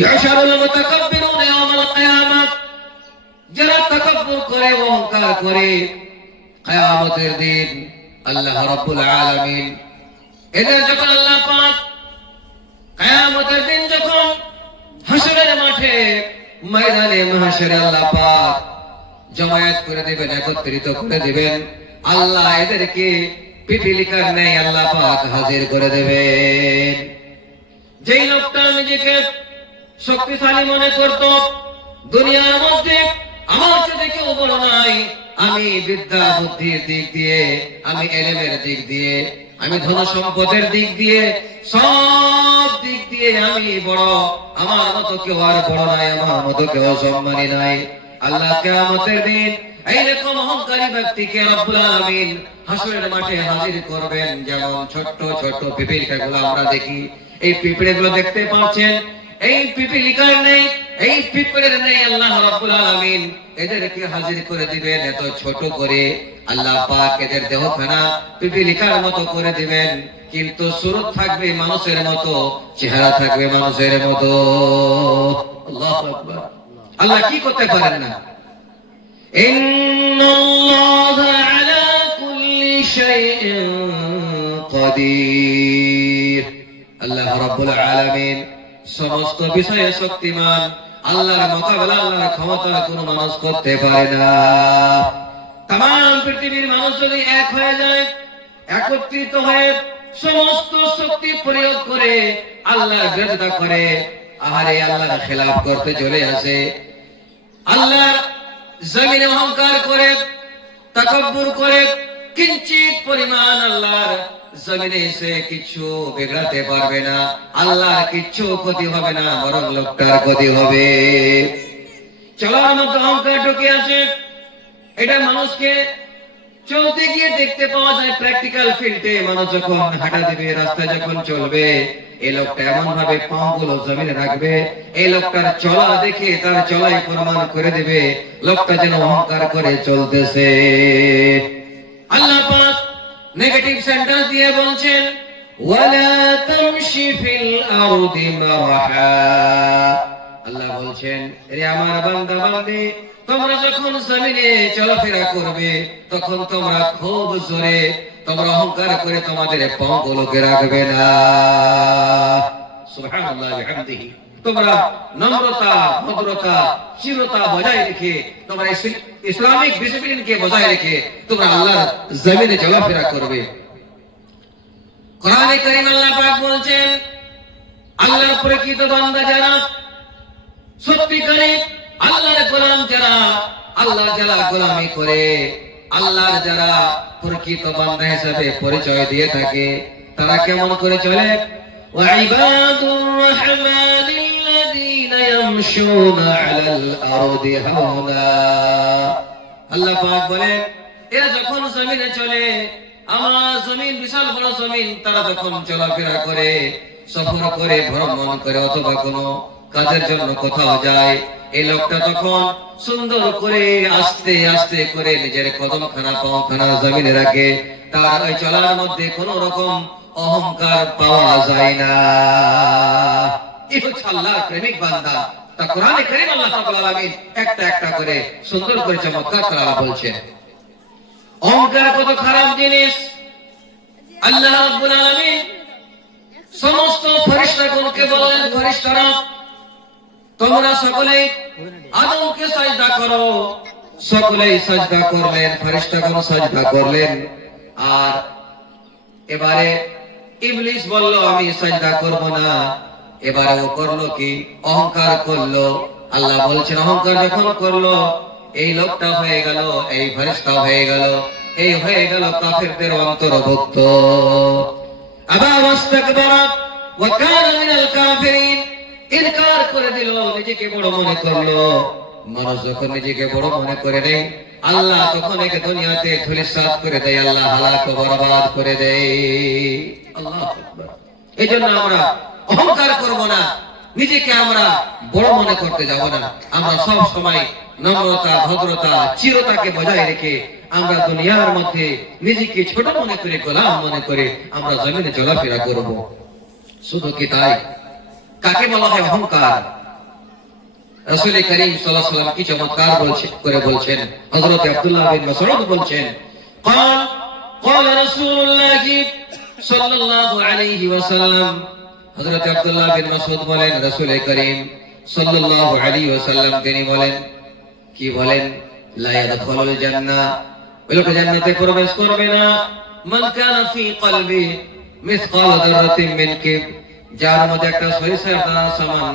ইহশারুল মুতাকাব্বিরুনা ইয়াওমাল কিয়ামাহ, যারা তাকাব্বুর করে, অহংকার করে, কিয়ামতের দিন আল্লাহ রাব্বুল আলামিন এদের যখন আল্লাহ পাক কিয়ামতের দিন যখন হাসরের মাঠে ময়দানে মাহশরে আল্লাহ পাক জমায়েত করে দিবেন, একত্রিত করে দিবেন, আল্লাহ এদেরকে পিপিলিকার নেই আল্লাহ পাক হাজির করে দেবেন। যেই লোকটা নিজেকে শক্তিশালী মনে করত, দুনিয়ার মধ্যে আমার চেয়ে কেউ বড় নাই, আমি বিদ্যা বুদ্ধির দিক দিয়ে, আমি এলেমের দিক দিয়ে, আমি ধন সম্পদের দিক দিয়ে, সব দিক দিয়ে আমি বড়, আমার মতো কেউ আর বড় নাই, আমার মতো কেউ সম্মানী নাই। আল্লাহ কিয়ামতের দিন এইরকম অহংকারী ব্যক্তিকে রব্বুল আলামিন হাসরের মাঠে হাজির করবেন। যেমন ছোট্ট ছোট্ট পিপিলিকাগুলো আমরা দেখি, এই পিঁপড়েগুলো দেখতে পাচ্ছেন, এই পিপিলিকার নেই, এই পিঁপড়ের নেই, আল্লাহ রাব্বুল আলামিন এদেরকে হাজির করে দিবেন এত ছোট করে। আল্লাহ পাক এদের দেহখানা পিপিলিকার মতো করে দিবেন, কিন্তু সুরত থাকবে মানুষের মতো, চেহারা থাকবে মানুষের মতো। আল্লাহু আকবার। আল্লাহ কি করতে পারেন না? ইন্নাল্লাহা আলা কুল্লি শাইইন কাদির। আল্লাহ রাব্বুল আলামিন সমস্ত বিষয়ে শক্তিমান। আল্লাহর মোকাবেলা, আল্লাহর ক্ষমতা কোনো মানুষ করতে পারে না। তাম পৃথিবীর মানুষ যদি এক হয়ে যায়, একত্রিত হয়ে সমস্ত শক্তি প্রয়োগ করে আল্লাহর বিরোধিতা করে, আহারে আল্লাহর খেলাফ করতে চলে আসে, আল্লাহর জমিনে অহংকার করে, তাকাব্বুর করে, কিঞ্চিত পরিমাণ আল্লাহর জমিনে এসে কিছু বিগড়াতে পারবে না, আল্লাহর কিচ্ছু ক্ষতি হবে না, বরং লোকটার ক্ষতি হবে। চলার মধ্যে অহংকার ঢুকে আছে, এটা মানুষকে চলতে গিয়ে দেখতে পাওয়া যায়। প্র্যাকটিক্যাল ফিল্ডে মানুষ যখন হাঁটা দিবে, রাস্তায় যখন চলবে, এই লোকটা এমন ভাবে পাগুলো জমিনে রাখবে, এই লোকটার চলা দেখে তার চলাই প্রমাণ করে দিবে লোকটা যেন অহংকার করে চলতেছে। আল্লাহ পাক নেগেটিভ সেন্টেন্স দিয়ে বলছেন, ওয়ালা তামশি ফিল আরদি মারহা। আল্লাহ বলছেন, রে আমার বান্দা বান্দি, তোমরা যখন জমিনে চলাফেরা করবে, তখন তোমরা খুব জোরে, তোমরা অহংকার করে তোমাদের পাগুলোকে রাখবে না। সুবহানাল্লাহি ওয়া বিহামদিহি। তোমরা নম্রতা, ভদ্রতা, চিরতা বজায় রেখে, তোমরা ইসলামিক ডিসিপ্লিনকে বজায় রেখে তোমরা আল্লাহর জমিনে চলাফেরা করবে। কোরআনে কারীম আল্লাহ পাক বলছেন, আল্লাহর প্রকৃত বান্দা যারা, সত্যিকারে আল্লাহর গোলাম যারা, আল্লাহর যারা গোলামি করে, আল্লাহর যারা প্রকৃত বান্দা হিসেবে পরিচয় দিয়ে থাকে, তারা কেমন করে চলে? ওয়াইবাদুর রহমানিল্লাযীনা ইয়ামশুনা আলাল আরদি হাওনা। আল্লাহ পাক বলেন, এরা যখন জমিনে চলে, আমার জমিন বিশাল বড় জমিন, তারা যখন চলাফেরা করে, সফর করে, ভ্রমণ করে, অথবা কোনো কাজের জন্য কোথাও যায়, এই লোকটা তখন সুন্দর করে আস্তে আস্তে করে নিজের কদমখানা, পাওখানা জমিনে রাখে। তার ওই চলার মধ্যে কোন রকম অহংকার পাওয়া যায় না। এই হচ্ছে আল্লাহর প্রেমিক বান্দা। তা কোরআনে কারীম আল্লাহ রাব্বুল আলামিন একটা একটা করে সুন্দর করে চমৎকার করে বলছেন। অহংকার কত খারাপ জিনিস। আল্লাহ রাব্বুল আলামিন সমস্ত ফেরেশতাগণকে বললেন, ফেরেশতারা তোমরা সকলেই আদমকে সাজদা করো। সকলেই সাজদা করলেন, ফেরেশতাগণ সাজদা করলেন। আর এবারে ইবলিস বলল, আমি সাজদা করব না। এবারে ও করলো কি? অহংকার করলো। আল্লাহ বলছেন, অহংকার যখন করলো, এই লোকটা হয়ে গেল, এই ফেরেশতা হয়ে গেল, এই হয়ে গেল কাফিরদের অন্তর্ভুক্ত। আবা ওয়াস্তাকবারা ওয়া কানা মিনাল কাফিরিন। ইনকার করে দিল, নিজেকে বড় মনে করলো। মানুষ যখন নিজেকে বড় মনে করে নেয়, আল্লাহ তখন একে দুনিয়াতে ধূলিসাৎ করে দেয়, আল্লাহ হালাক বরবাদ করে দেয়। আল্লাহু আকবার। এইজন্য আমরা অহংকার করব না, নিজেকে আমরা বড় মনে করতে যাব না। আমরা সব সময় নম্রতা, ভদ্রতা, চিরতাকে বজায় রেখে আমরা দুনিয়ার মধ্যে নিজেকে ছোট মনে করে, গোলাম মনে করে আমরা জমিনে চলাফেরা করব। শুধু কি তাই? কাকে বলা হয় অহংকার? রাসূল করিম সাল্লাল্লাহু আলাইহি ওয়াসাল্লাম কি চমৎকার বলছেন হযরত আব্দুল্লাহ বিন মাসউদ বলছেন قال رسول الله صلى الله عليه وسلم হযরত আব্দুল্লাহ বিন মাসউদ বলেন রাসূল করিম সাল্লাল্লাহু আলাইহি ওয়াসাল্লাম তিনি বলেন কি বলেন লা ইয়াদখুলুল জান্নাহ ওই লোক জান্নাতে প্রবেশ করবে না মান কানা ফি কলবি মিসকাল যারাতিন মিন কিব যার মধ্যে একটা সরিষার দানা সমান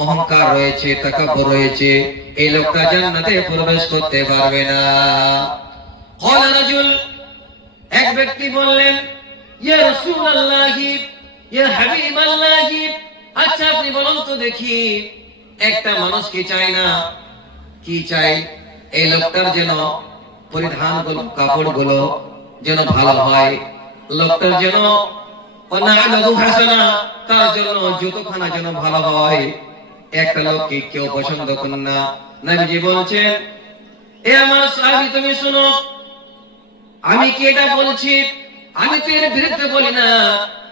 অহংকার রয়েছে তাকাব্বুর রয়েছে এই লোকটা জান্নাতে প্রবেশ করতে পারবে না قال رجل এক ব্যক্তি বললেন ইয়া রাসূলুল্লাহ ইয়া হাবিবাল্লাহ আচ্ছা আপনি বলুন তো দেখি একটা মানুষ কি চায় না কি চাই এই লোকটার যেন পরিধানগুলো কাপড়গুলো যেন ভালো হয় লোকটার যেন ওয়ানা'লাহু হাসানা তার জন্য জুতোখানা যেন ভালো হয় একটা লোক কি কেউ পছন্দ করেন না নবীজি বলছেন এ আমার সাহাবী তুমি শুনো আমি কি এটা বলছি আমি তো এর বিরুদ্ধে বলি না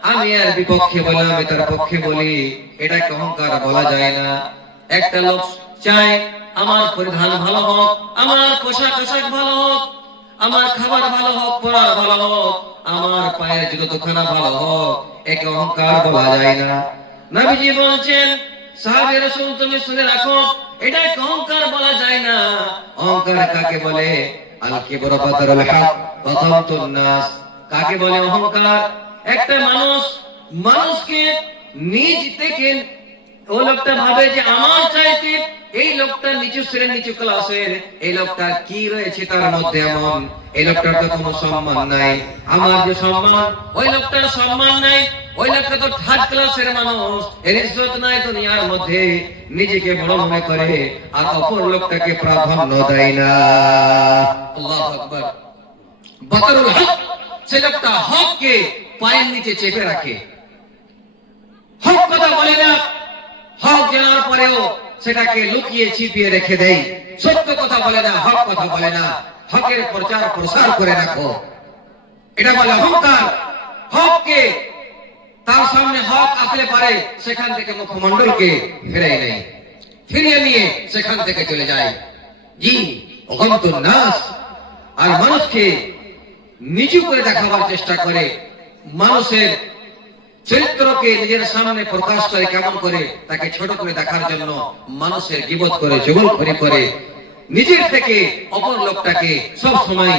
আমি এর বিপক্ষে বলি আমি তার পক্ষে বলি এটাকে অহংকার বলা যায় না একটা লোক চায় আমার পরিধান ভালো হোক আমার পোশাক আশাক ভালো হোক আমার খাবার ভালো হোক পড়ার ভালো হোক আমার পায়ের জুতোখানা ভালো হোক একে অহংকার বলা যায় না নবীজি বলছেন সাহাবী রাসূল তুমি শুনে রাখো এটাকে অহংকার বলা যায় না অহংকার কাকে বলে আল কিবরু বাতারুল হক ওয়া গামতুন নাস কাকে বলে অহংকার একটা মানুষকে নিজ থেকে ও লোকটা ভাবে যে আমার চাইতে এই লোকটা নিচু শ্রেণীর নিচু ক্লাসের এই লোকটা কি রয়েছে তার মধ্যে এমন এই লোকটার তো কোনো সম্মান নাই আমার যে সম্মান ওই লোকটার সম্মান নাই ওই লোকটা তো থার্ড ক্লাসের মানুষ এর ইজ্জত নাই দুনিয়ার মধ্যে নিজেকে বড় মনে করে আর অপর লোকটাকে প্রাধান্য দেয় না আল্লাহু আকবার বাতারুল হক সে লোকটা হককে পায়ের নিচে চেপে রাখে হক কথা বলে না হক জানার পরেও সেটাকে লুকিয়ে ছিপিয়ে রেখে দেয় সত্য কথা বলে না হক কথা বলে না হকের প্রচার প্রসার করে রাখো এটা বলে অহংকার হককে তার সামনে হক আসলে পারে সেখান থেকে মুখমণ্ডলকে ফিরিয়ে নিয়ে সেখান থেকে চলে যায় জি অগমতুন নাস আর মানুষকে নিচু করে দেখাবার চেষ্টা করে মানুষের চরিত্রকে নিজের সামনে প্রকাশ করে কেমন করে তাকে ছোট করে দেখার জন্য মানুষের গীবত করে জুগলখড়ি করে নিজের থেকে অপর লোকটাকে সব সময়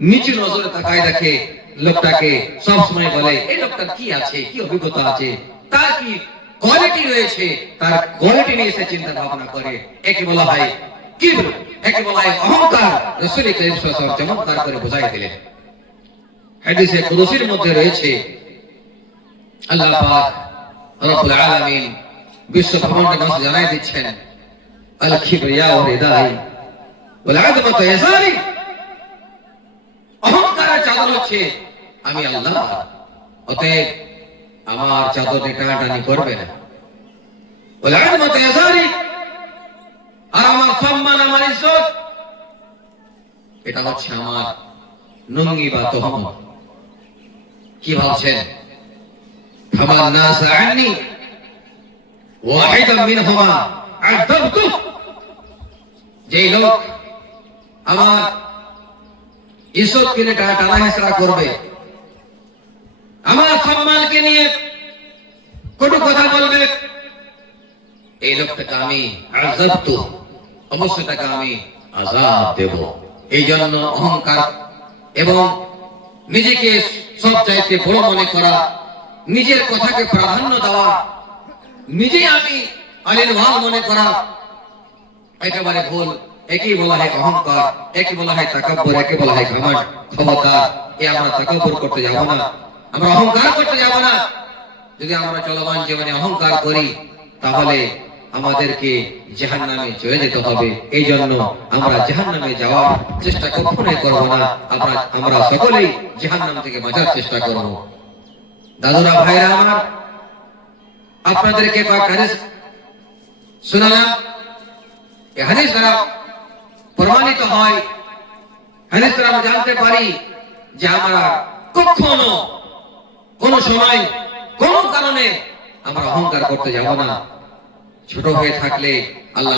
নিচু নজরে তাকায় দেখে লোকটাকে সব সময় বলে এই লোকটার কি আছে কি অভিজ্ঞতা আছে তার কি কোয়ালিটি রয়েছে তার কোয়ালিটি নিয়ে সে চিন্তা ভাবনা করে একে বলা হয় কিবর একে বলা হয় অহংকার রাসূল করিম সাল্লাল্লাহু আলাইহি ওয়াসাল্লাম চমৎকার করে বুঝাই দিলেন হাদিসে কুদসির মধ্যে রয়েছে আল্লাহ পাক রব্বুল আলামিন বিশ্ব ব্রহ্মাণ্ডের মাঝে জানাই দিচ্ছেন আল কিবরিয়া ওয়া রিদাই ওয়াল আযমাতু ইয়াসারি অহংকারের চাদর হচ্ছে আমি আল্লাহ অতএব আমার চাদরে টানাটানি করবে না ওয়াল আযমাতু ইয়াসারি আর আমার সম্মান আমার ইজ্জত এটা হচ্ছে আমার নঙ্গি বা তহমত কি ভাবছেন ফামান নাস আন্নি ওয়াহিদাম মিনহুমা আযযাবতু যে লোক আমার ইজ্জতকে নিয়ে টানা হেসরা করবে আমার সম্মানকে নিয়ে কটু কথা বলবে এই লোকটাকে আমি আযযাবতু অবশ্যই তাকে আমি আযাব দেব এই জন্য অহংকার এবং নিজেকে সব চাইতে বড় মনে করা নিজের কথাকে প্রাধান্য দেওয়া নিজে আমি আলিল ওয়াল মনে করা একেবারে ভুল একই বলা হয় অহংকার একই বলা হয় তাকাব্বুর একই বলা হয় ঘমন্ড ক্ষমতা আমরা তাকাব্বুর করতে যাব না আমরা অহংকার করতে যাব না যদি আমরা চলমান জীবনে অহংকার করি তাহলে আমাদেরকে জাহান্নামে চলে যেতে হবে এই জন্য আমরা জাহান্নামে যাওয়ার চেষ্টা কখনোই করব না আমরা সকলেই জাহান্নাম থেকে বাঁচার চেষ্টা করব দাদুরা ভাইরা আমার আপনাদেরকে পাক হাদিস শোনালাম এই হাদিস দ্বারা প্রমাণিত হয় হাদিস দ্বারা আমরা জানতে পারি যে আমরা কখনো কোন সময় কোন কারণে আমরা অহংকার করতে যাব না ছোট হয়ে থাকলে আল্লাহ